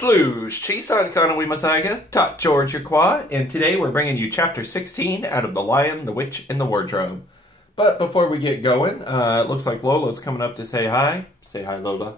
Clues, Chisan Kanawi Masaga, Top George.neujahr, and today we're bringing you Chapter 16 out of The Lion, the Witch, and the Wardrobe. But before we get going, it looks like Lola's coming up to say hi. Say hi, Lola.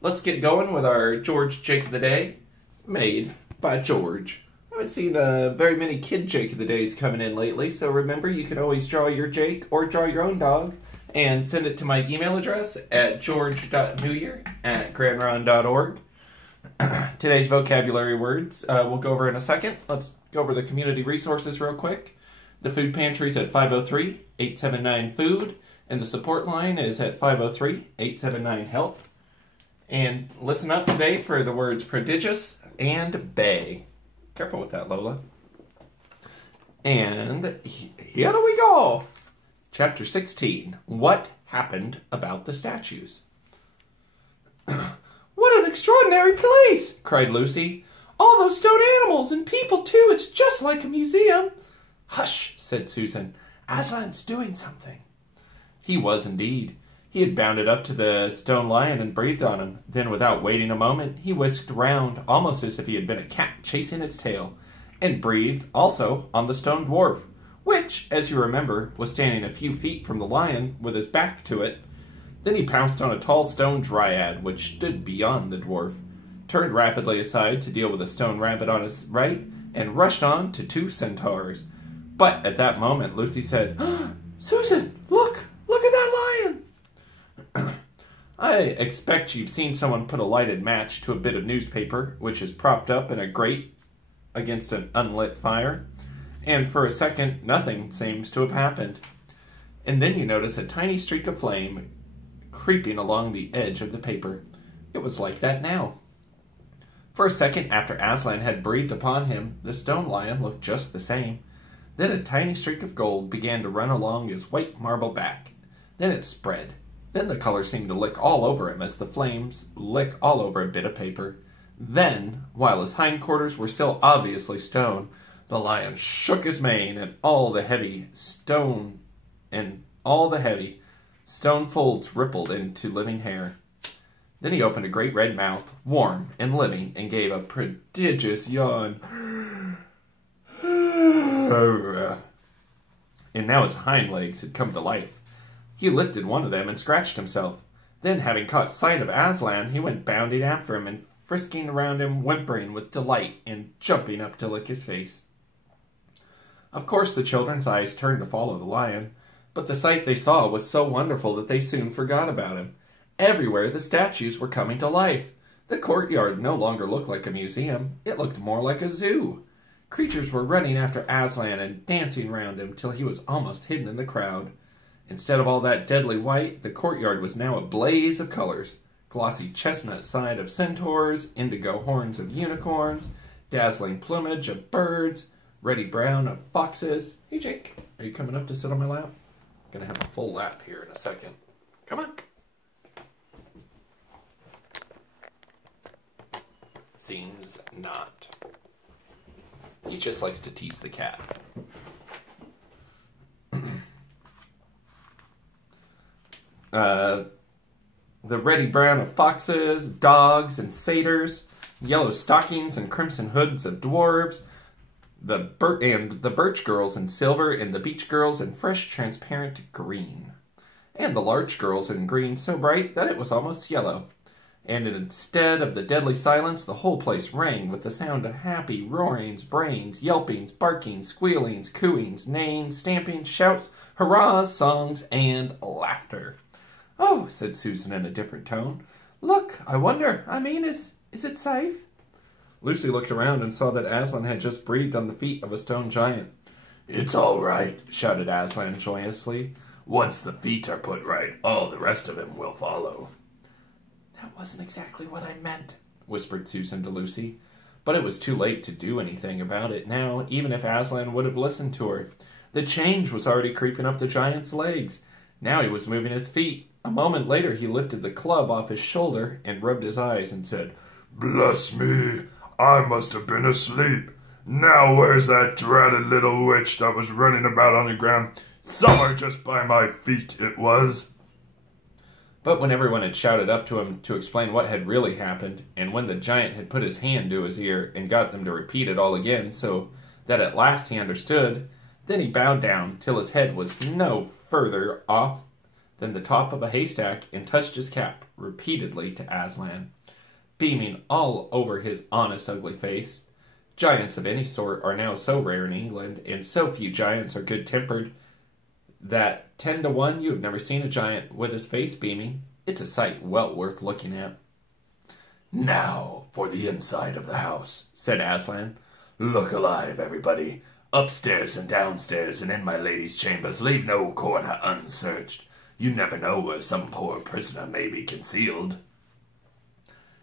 Let's get going with our George Jake of the Day, made by George. I haven't seen very many kid Jake of the Days coming in lately, so remember you can always draw your Jake or draw your own dog and send it to my email address at george.neujahr@grandron.org. Today's vocabulary words we'll go over in a second. Let's go over the community resources real quick. The food pantry's at 503-879-FOOD, and the support line is at 503-879-HELP. And listen up today for the words prodigious and bay. Careful with that, Lola. And here we go. Chapter 16, What Happened About the Statues? What an extraordinary place, cried Lucy. All those stone animals and people, too. It's just like a museum. Hush, said Susan. Aslan's doing something. He was indeed. He had bounded up to the stone lion and breathed on him. Then, without waiting a moment, he whisked round, almost as if he had been a cat chasing its tail, and breathed also on the stone dwarf, which, as you remember, was standing a few feet from the lion with his back to it. Then he pounced on a tall stone dryad, which stood beyond the dwarf, turned rapidly aside to deal with a stone rabbit on his right, and rushed on to two centaurs. But at that moment, Lucy said, Susan, look at that lion! I expect you've seen someone put a lighted match to a bit of newspaper, which is propped up in a grate against an unlit fire. And for a second, nothing seems to have happened. And then you notice a tiny streak of flame creeping along the edge of the paper. It was like that now. For a second after Aslan had breathed upon him, the stone lion looked just the same. Then a tiny streak of gold began to run along his white marble back. Then it spread. Then the color seemed to lick all over him as the flames lick all over a bit of paper. Then, while his hindquarters were still obviously stone, the lion shook his mane, and all the heavy stone folds rippled into living hair. Then he opened a great red mouth, warm and living, and gave a prodigious yawn. And now his hind legs had come to life. He lifted one of them and scratched himself. Then, having caught sight of Aslan, he went bounding after him and frisking around him, whimpering with delight and jumping up to lick his face. Of course, the children's eyes turned to follow the lion, but the sight they saw was so wonderful that they soon forgot about him. Everywhere the statues were coming to life. The courtyard no longer looked like a museum. It looked more like a zoo. Creatures were running after Aslan and dancing round him till he was almost hidden in the crowd. Instead of all that deadly white, the courtyard was now a blaze of colors. Glossy chestnut side of centaurs, indigo horns of unicorns, dazzling plumage of birds, ruddy brown of foxes. Hey, Jake, are you coming up to sit on my lap? I'm going to have a full lap here in a second. Come on. Seems not. He just likes to tease the cat. The ruddy brown of foxes, dogs, and satyrs, yellow stockings and crimson hoods of dwarves, the birch girls in silver, and the beech girls in fresh, transparent green, and the larch girls in green so bright that it was almost yellow. And instead of the deadly silence, the whole place rang with the sound of happy roarings, brayings, yelpings, barkings, squealings, cooings, neighings, stampings, shouts, hurrahs, songs, and laughter. Oh, said Susan in a different tone. Look, I wonder, is it safe? Lucy looked around and saw that Aslan had just breathed on the feet of a stone giant. It's all right, shouted Aslan joyously. Once the feet are put right, all the rest of him will follow. That wasn't exactly what I meant, whispered Susan to Lucy. But it was too late to do anything about it now, even if Aslan would have listened to her. The change was already creeping up the giant's legs. Now he was moving his feet. A moment later he lifted the club off his shoulder and rubbed his eyes and said, Bless me, I must have been asleep. Now where's that dratted little witch that was running about on the ground? Somewhere just by my feet it was. But when everyone had shouted up to him to explain what had really happened, and when the giant had put his hand to his ear and got them to repeat it all again so that at last he understood, then he bowed down till his head was no further off than the top of a haystack and touched his cap repeatedly to Aslan, beaming all over his honest ugly face. Giants of any sort are now so rare in England, and so few giants are good-tempered, that 10 to 1 you have never seen a giant with his face beaming. It's a sight well worth looking at. "Now for the inside of the house," said Aslan. "Look alive, everybody. Upstairs and downstairs and in my lady's chambers, leave no corner unsearched. You never know where some poor prisoner may be concealed."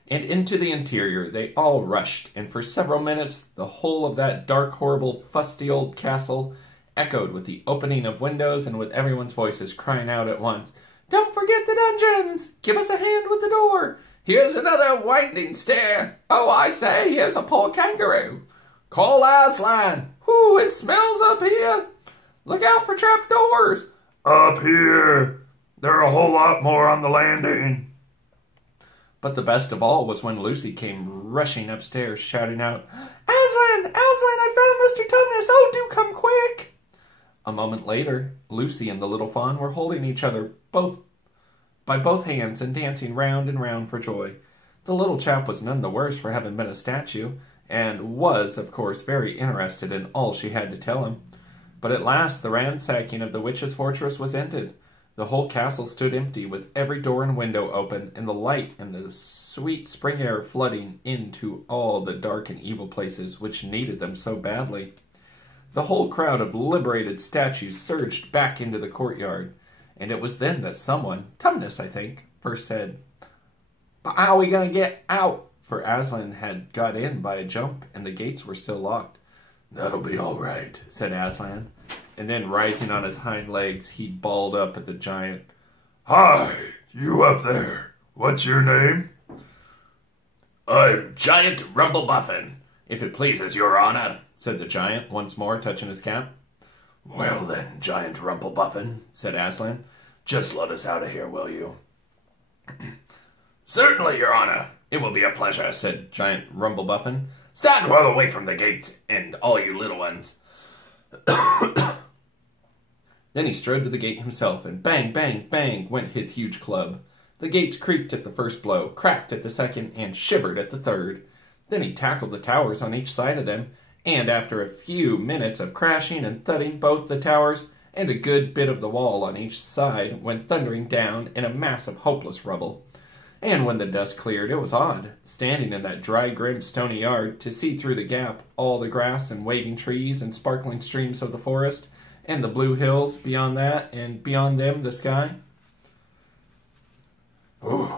And into the interior they all rushed, and for several minutes the whole of that dark, horrible, fusty old castle echoed with the opening of windows and with everyone's voices crying out at once, "Don't forget the dungeons! Give us a hand with the door! Here's another winding stair! Oh, I say, here's a poor kangaroo! Call Aslan! Whoo, it smells up here! Look out for trap doors! Up here! There are a whole lot more on the landing." But the best of all was when Lucy came rushing upstairs, shouting out, "Aslan! Aslan, I found Mr. Tumnus! Oh, do come quick!" A moment later, Lucy and the little fawn were holding each other by both hands and dancing round and round for joy. The little chap was none the worse for having been a statue, and was, of course, very interested in all she had to tell him. But at last the ransacking of the witch's fortress was ended. The whole castle stood empty, with every door and window open, and the light and the sweet spring air flooding into all the dark and evil places which needed them so badly. The whole crowd of liberated statues surged back into the courtyard, and it was then that someone, Tumnus, I think, first said, "But how are we going to get out?" For Aslan had got in by a jump, and the gates were still locked. "That'll be all right," said Aslan, and then rising on his hind legs, he bawled up at the giant, "Hi, you up there. What's your name?" "I'm Giant Rumblebuffin, if it pleases your honor," said the giant, once more touching his cap. "Well then, Giant Rumblebuffin," said Aslan, "just let us out of here, will you?" "Certainly, your honor. It will be a pleasure," said Giant Rumblebuffin. "Stand well away from the gates, and all you little ones." Then he strode to the gate himself, and bang, bang, bang went his huge club. The gates creaked at the first blow, cracked at the second, and shivered at the third. Then he tackled the towers on each side of them, and after a few minutes of crashing and thudding, both the towers and a good bit of the wall on each side went thundering down in a mass of hopeless rubble. And when the dust cleared, it was odd, standing in that dry, grim, stony yard, to see through the gap all the grass and waving trees and sparkling streams of the forest, and the blue hills beyond that, and beyond them the sky. "Ooh,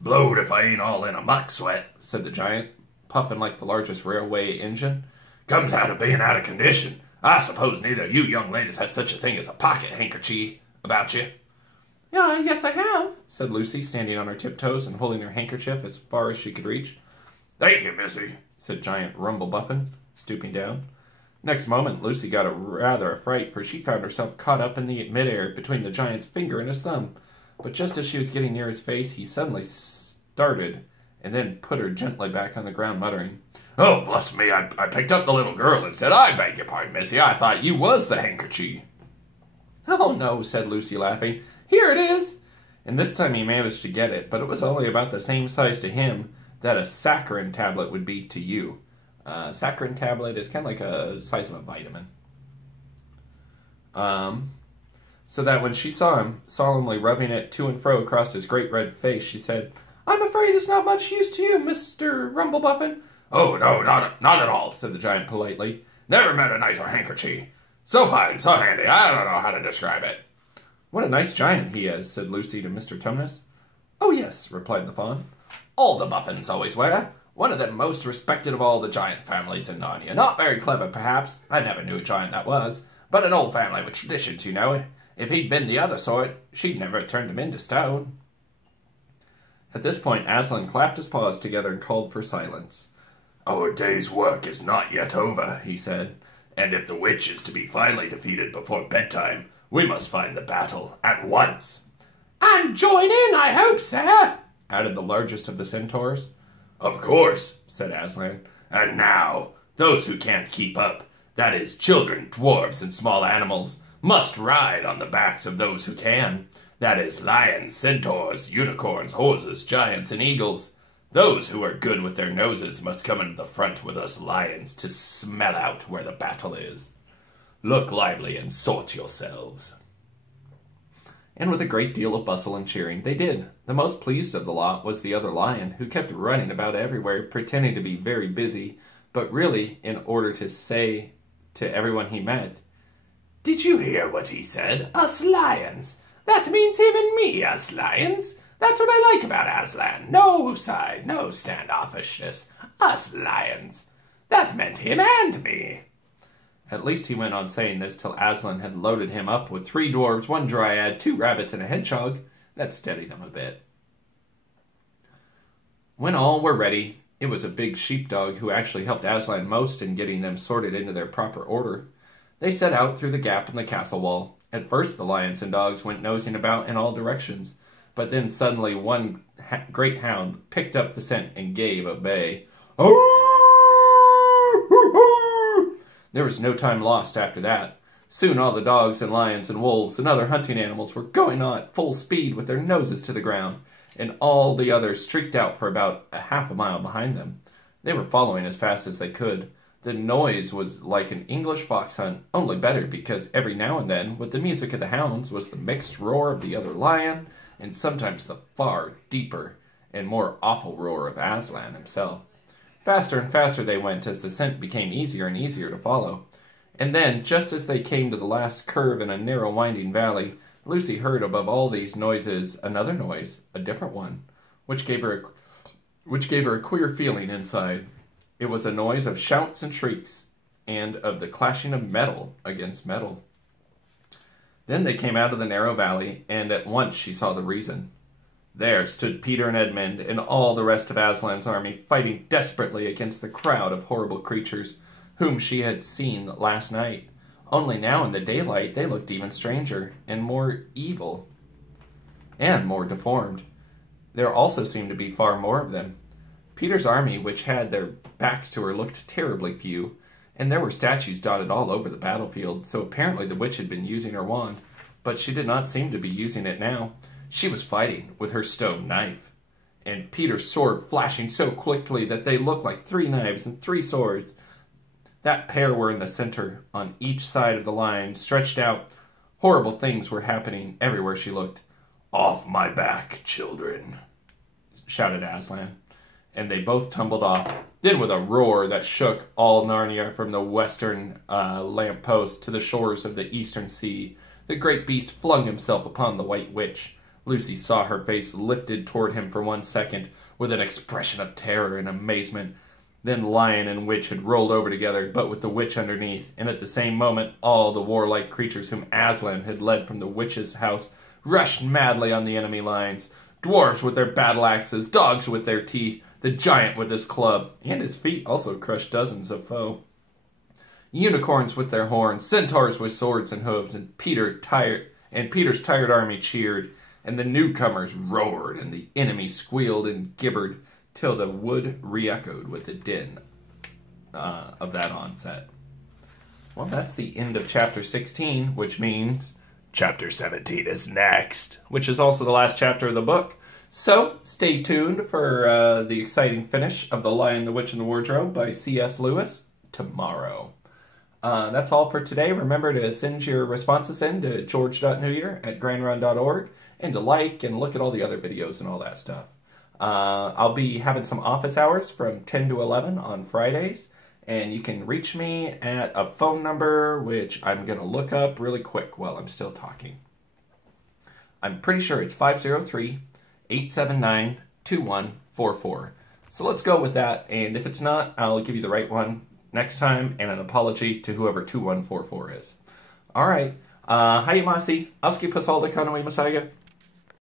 blowed if I ain't all in a muck sweat," said the giant, puffing like the largest railway engine. "Comes out of being out of condition. I suppose neither you young ladies has such a thing as a pocket handkerchief about you." "Yeah, yes, I have," said Lucy, standing on her tiptoes and holding her handkerchief as far as she could reach. "Thank you, missy," said Giant Rumblebuffin, stooping down. Next moment, Lucy got rather a fright, for she found herself caught up in the midair between the giant's finger and his thumb. But just as she was getting near his face, he suddenly started, and then put her gently back on the ground, muttering, "Oh, bless me, I picked up the little girl and said, 'I beg your pardon, missy, I thought you was the handkerchief.'" "Oh, no," said Lucy, laughing. "Here it is." And this time he managed to get it, but it was only about the same size to him that a saccharin tablet would be to you. Saccharin tablet is kind of like a size of a vitamin. So that when she saw him solemnly rubbing it to and fro across his great red face, she said, "I'm afraid it's not much use to you, Mr. Rumblebuffin." "Oh, no, not at all," said the giant politely. "Never met a nicer handkerchief. So fine, so handy, I don't know how to describe it." "What a nice giant he is," said Lucy to Mr. Tumnus. "Oh, yes," replied the fawn. "All the Buffins always wear. One of them most respected of all the giant families in Narnia. Not very clever, perhaps. I never knew a giant that was. But an old family with traditions, you know. If he'd been the other sort, she'd never have turned him into stone." At this point, Aslan clapped his paws together and called for silence. "Our day's work is not yet over," he said, "and if the witch is to be finally defeated before bedtime, we must find the battle at once." And join in, I hope, sir, added the largest of the centaurs. Of course, said Aslan. And now, those who can't keep up, that is, children, dwarves, and small animals, must ride on the backs of those who can. That is, lions, centaurs, unicorns, horses, giants, and eagles. Those who are good with their noses must come into the front with us lions to smell out where the battle is. Look lively and sort yourselves. And with a great deal of bustle and cheering, they did. The most pleased of the lot was the other lion, who kept running about everywhere, pretending to be very busy, but really in order to say to everyone he met, Did you hear what he said? Us lions. That means him and me, us lions. That's what I like about Aslan. No side, no standoffishness. Us lions. That meant him and me. At least he went on saying this till Aslan had loaded him up with 3 dwarves, 1 dryad, 2 rabbits, and a hedgehog. That steadied him a bit. When all were ready, it was a big sheepdog who actually helped Aslan most in getting them sorted into their proper order. They set out through the gap in the castle wall. At first the lions and dogs went nosing about in all directions, but then suddenly one great hound picked up the scent and gave a bay. There was no time lost after that. Soon all the dogs and lions and wolves and other hunting animals were going on at full speed with their noses to the ground, and all the others streaked out for about a half a mile behind them. They were following as fast as they could. The noise was like an English fox hunt, only better, because every now and then, with the music of the hounds, was the mixed roar of the other lion, and sometimes the far deeper and more awful roar of Aslan himself. Faster and faster they went as the scent became easier and easier to follow. And then, just as they came to the last curve in a narrow winding valley, Lucy heard above all these noises another noise, a different one, which gave her a queer feeling inside. It was a noise of shouts and shrieks, and of the clashing of metal against metal. Then they came out of the narrow valley, and at once she saw the reason. There stood Peter and Edmund and all the rest of Aslan's army, fighting desperately against the crowd of horrible creatures whom she had seen last night. Only now in the daylight they looked even stranger, and more evil, and more deformed. There also seemed to be far more of them. Peter's army, which had their backs to her, looked terribly few, and there were statues dotted all over the battlefield, so apparently the witch had been using her wand, but she did not seem to be using it now. She was fighting with her stone knife, and Peter's sword flashing so quickly that they looked like 3 knives and 3 swords. That pair were in the center, on each side of the line, stretched out. Horrible things were happening everywhere she looked. Off my back, children, shouted Aslan, and they both tumbled off. Then with a roar that shook all Narnia from the western lamppost to the shores of the eastern sea, the great beast flung himself upon the White Witch. Lucy saw her face lifted toward him for 1 second with an expression of terror and amazement. Then lion and witch had rolled over together, but with the witch underneath, and at the same moment all the warlike creatures whom Aslan had led from the witch's house rushed madly on the enemy lines. Dwarves with their battle axes, dogs with their teeth, the giant with his club, and his feet also crushed dozens of foe. Unicorns with their horns, centaurs with swords and hooves, and Peter's tired army cheered, and the newcomers roared, and the enemy squealed and gibbered, till the wood re-echoed with the din of that onset. Well, that's the end of chapter 16, which means chapter 17 is next, which is also the last chapter of the book. So, stay tuned for the exciting finish of The Lion, the Witch, and the Wardrobe by C.S. Lewis tomorrow. That's all for today. Remember to send your responses in to george.neujahr at grandrun.org, and to like and look at all the other videos and all that stuff. I'll be having some office hours from 10 to 11 on Fridays, and you can reach me at a phone number, which I'm going to look up really quick while I'm still talking. I'm pretty sure it's 503-879-2144. So let's go with that, and if it's not, I'll give you the right one next time, and an apology to whoever 2144 is. Alright, hej Masi, Afski Pasal Economy Messiah.